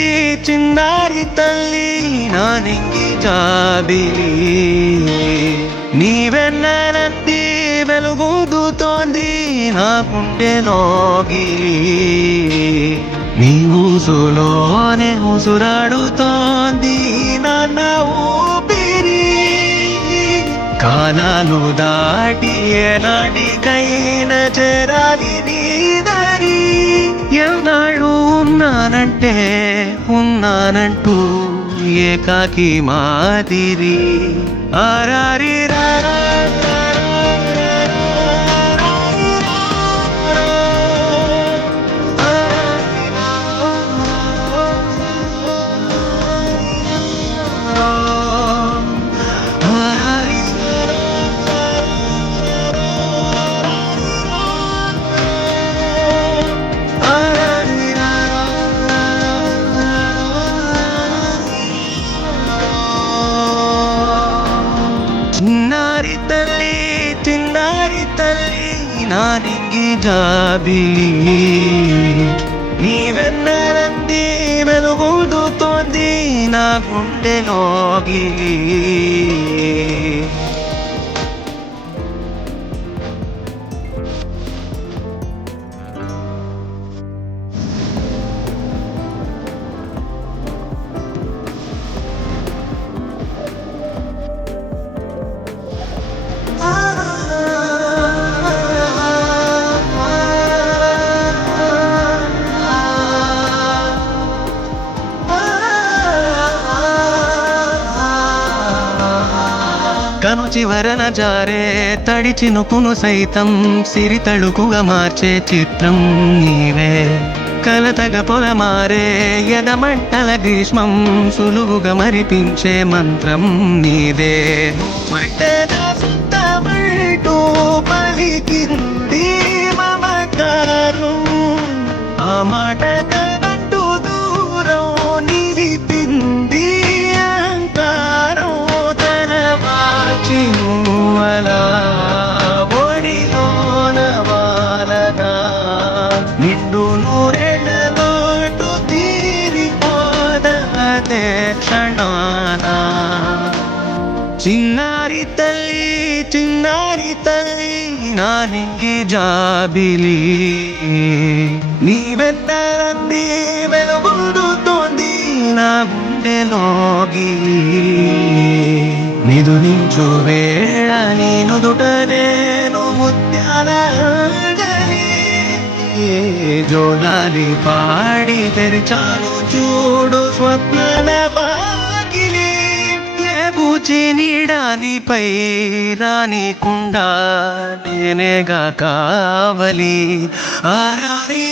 ఈ చిన్నారి తల్లి నా నింగి జాబిలి నీ వెన్నెలంది వెలుగుతోంది నా గుండెలోగిలి నీ ఊసులోనే ఉసురాడుతోంది నాన్న ఊపిరి కాలాలు దాటి ఏనాటికైనా చేరాలి నీ దారి ఎన్నాళ్ళు ఉన్నానంటూ ఏకాకి మాదిరి ఆరారి చిన్నారి తల్లి నా నింగి జాబిలి నీ వెన్నెలంది వెలుగుతోంది నా గుండెలోగిలి కను చివరన జారే తడి చినుకును సైతం సిరి తళుకుగా మార్చే చిత్రం నీవే కలతగ పొలమారే ఎదమంటల గ్రీష్మం సులువుగా మరిపించే మంత్రం నీదే పలికింది మమకారం ఆ మాట కంటూ దూరం నిలిపింది అహంకారం చినువలా ఒడిలోన వాలగా నిండు నూరెళ్ళలోటు తీరిపోదే క్షణాన చిన్నారి తల్లి నా నింగి జాబిలి నీ వెన్నెలంది వెలుగుతోంది నా గుండెలోగిలి నిదురించు వేళ నీ నుదుట నేను ముత్యాల జోలాలి పాడి తెరిచాను చూడు స్వప్నల బాగిలి ఏ పూచి నీడానిపై రానికుండా నేనేగా కావలి ఆరారి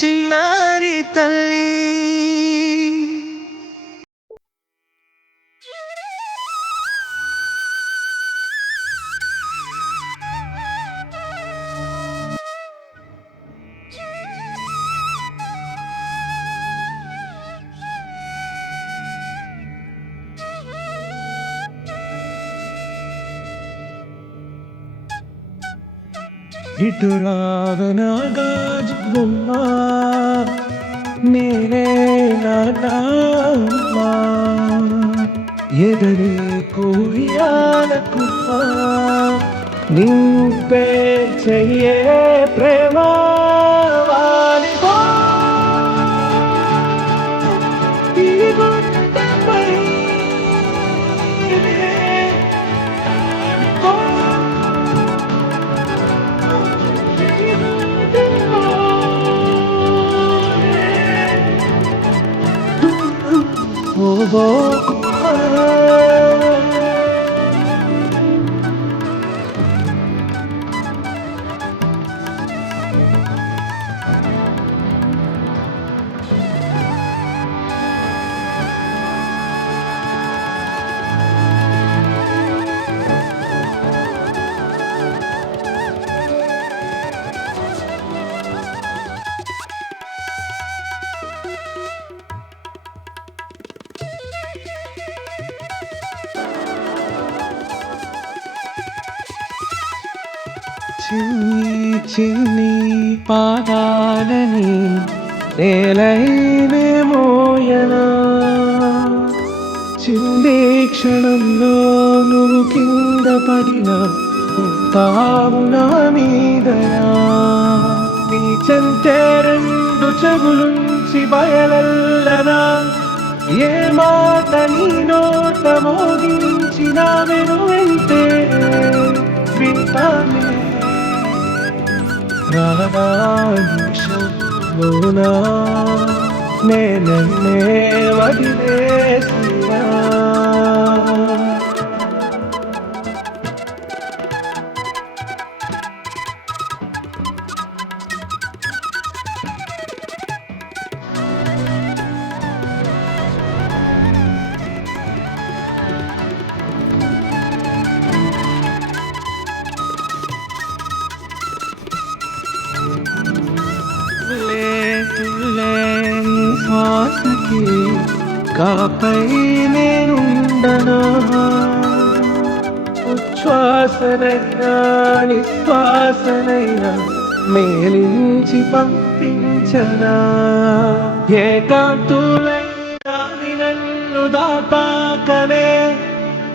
చిన్నారి తల్లి ఇటు రాగనా గాజు బొమ్మ నేనే నాన్నమ్మా ఎదురే కుయ్యాలకుమ్మా నింపే చెయ్యే ప్రేమ వాలిపో ఈ గుండెపై చిన్ని చిన్ని పాదాలని నేలైనే మోయనా చిందే క్షణంలో నువ్వు కింద పడినా ఉంటావు నా మీదనా నీ చెంతే రెండు చెవులుంచి బయలెల్లనా ఏ మాట నీ నోట మోగించిన వెనువెంటే వింటానే రాగా నిమిషంలోనా నేనన్నే వదిలేసినా శ్వాసకి కాపై నేనుండనా ఉచ్ఛ్వాసనైనా నిశ్వాసనైనా మేలించి పంపించనా ఏకాంతులైనా నన్ను దాపాకనే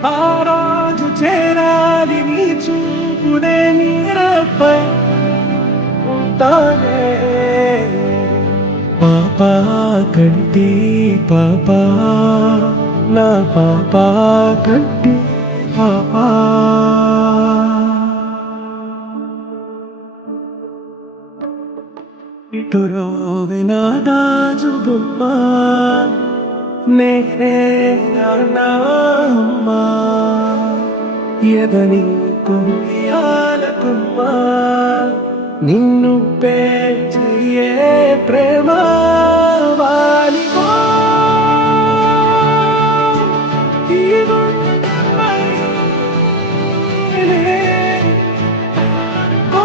ఆ రోజు చేరాలి నీ చూపునే నీరపై ఉంటానే పాపా కంటి పాపా నా పాపా కంటి పాపా ఇటురో వినాదాజు బొమ్మ నేనే నాన్నమ్మ ఎదని కుయాలకుమ్మ నిన్ను పేచే ప్రేమ వాలిపో ఈ గుండెపై పో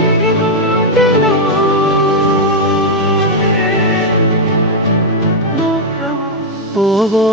ఈ గుండెలో పోవో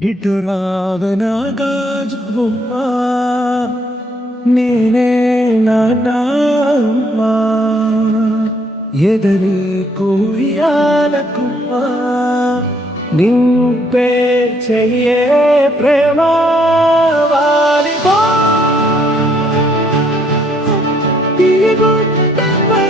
ఇటు రాగనా గాజు బొమ్మ నేనే నాన్నమ్మా ఎదరి కుయ్యాలకుమ్మా నింపే చెయ్యే ప్రేమ వాలిపో ఈ గుండెపై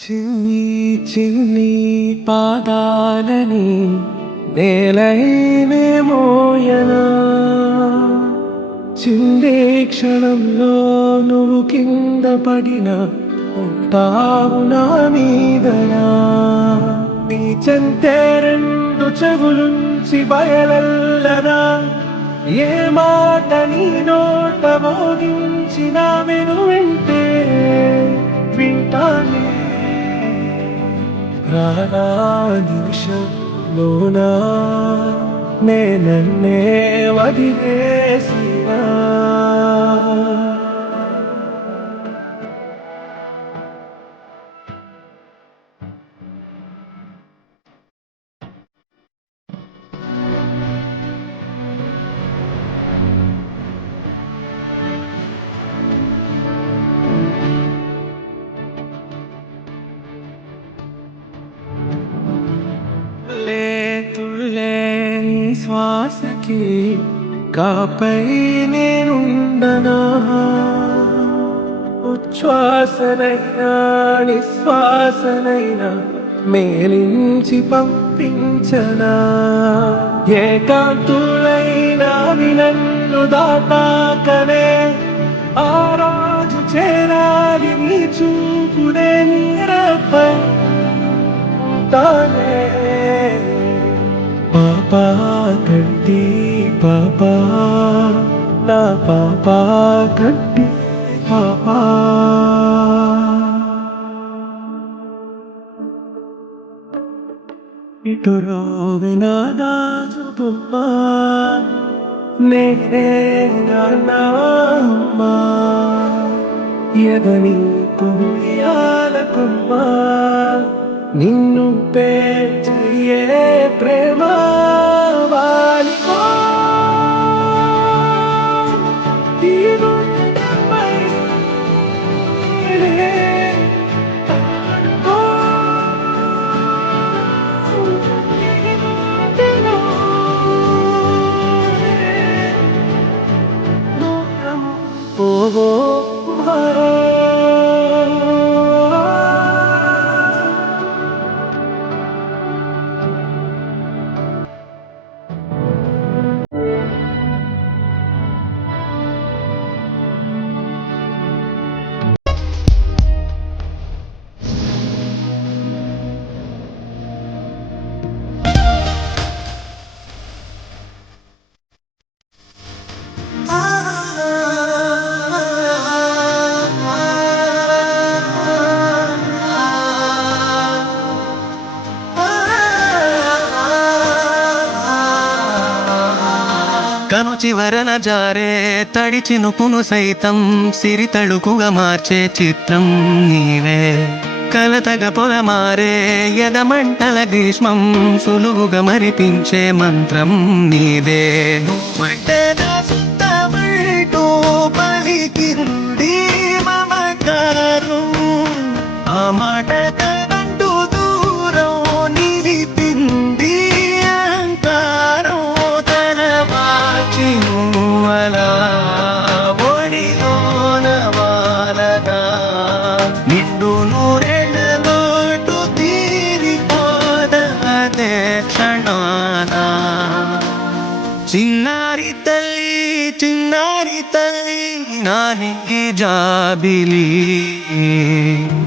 చిన్ని చిన్ని పాదాలని నేలైనే మోయనా చిందే క్షణంలో నువ్వు కింద పడిన ఉంటావు నా మీదనా నీ చెంతే రెండు చెవులుంచి బయలల్లనా ఏ మాట నీ నోట మోగించిన వెను వింటే వింటానే రానా నిమిషంలోనా నేనన్నే వదిలేసినా తుళ్ళే నీ శ్వాసకి కాపై నేనుండనా ఉచ్ఛ్వాసనైనా నిశ్వాసనైనా మేలించి పంపించనా ఏకాంతులైనా నన్ను దాటాకనే ఆ రాజు చేరాలి నీ చూపునే నీరపై తానే పాపా కంటి పాపా నా పాపా కంటి పాపా ఇటు రోగిన దాచు బొమ్మ నేనే నాన్నమ్మా ఎదని కుయ్యాలకుమ్మా నిన్ను పేర్చే ప్రేమ వాలిపో ఈ గుండెపై ఆడుకో ఈ గుండెలో దూరము ఓహో కను చివరన జారే తడి చినుకును సైతం సిరి తళుకుగా మార్చే చిత్రం నీవే కలతగ పొలమారే ఎదమంటల గ్రీష్మం సులువుగా మరిపించే మంత్రం నీదే నువ్వంటే నా సొంతమంటూ పలికింది మమకారం ఆ మాట తనంటూ దూరం నిలిపింది అహంకారం తన వాచి నువ్వలా ఒడిలోన వాలగా నిండు నూరెళ్ళలోటు నా నింగి జాబిలి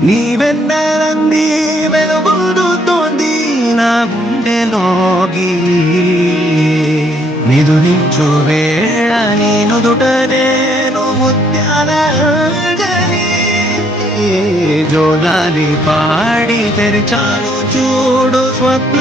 నీ వెన్నెలంది వెలుగుతోంది నా గుండెలోగిలి నిదురించు వేళ నీ నుదుట నేను ముత్యాల అంజలి జోలాలి పాడి తెరిచాను చూడు స్వప్న